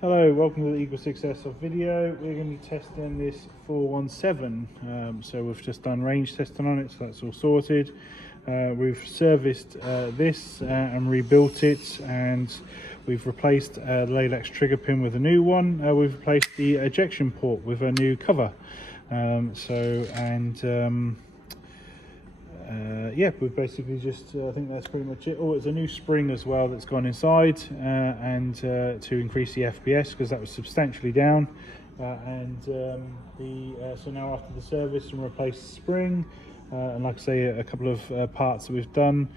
Hello, welcome to the EagleSix Airsoft video. We're going to be testing this 417. So we've just done range testing on it, so that's all sorted. We've serviced this and rebuilt it, and we've replaced Laylax Trigger Pin with a new one. We've replaced the ejection port with a new cover. Yeah, we've basically just, I think that's pretty much it. Oh, it's a new spring as well that's gone inside, and to increase the FPS, because that was substantially down. So now after the service and replace the spring, and like I say, a couple of parts that we've done,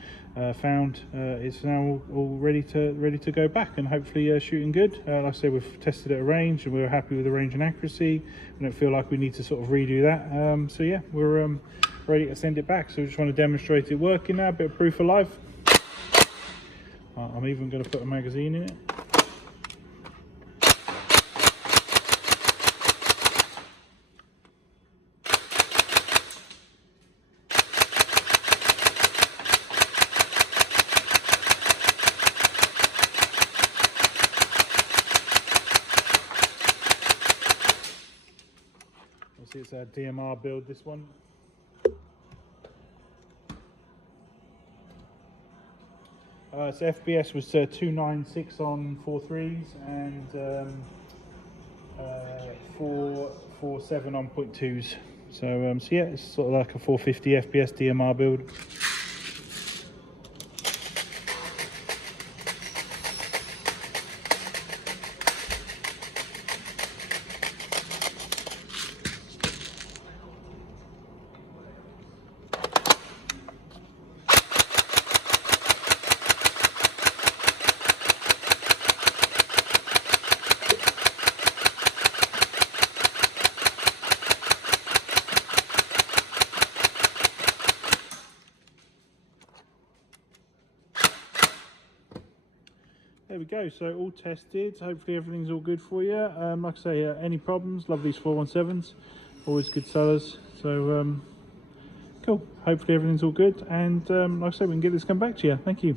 found, it's now all ready to go back and hopefully shooting good. Like I say, we've tested at a range and we were happy with the range and accuracy. We don't feel like we need to sort of redo that. So yeah, we're ready to send it back. So we just want to demonstrate it working now, a bit of proof of life. I'm even going to put a magazine in it. See, it's a DMR build, this one. So FPS was 296 on 4.3s and 4.47 on 0.2s. So yeah, it's sort of like a 450 FPS DMR build. There we go, so all tested. Hopefully everything's all good for you. Like I say, any problems, love these 417s, always good sellers. So cool, hopefully everything's all good, and like I say, we can get this come back to you. Thank you.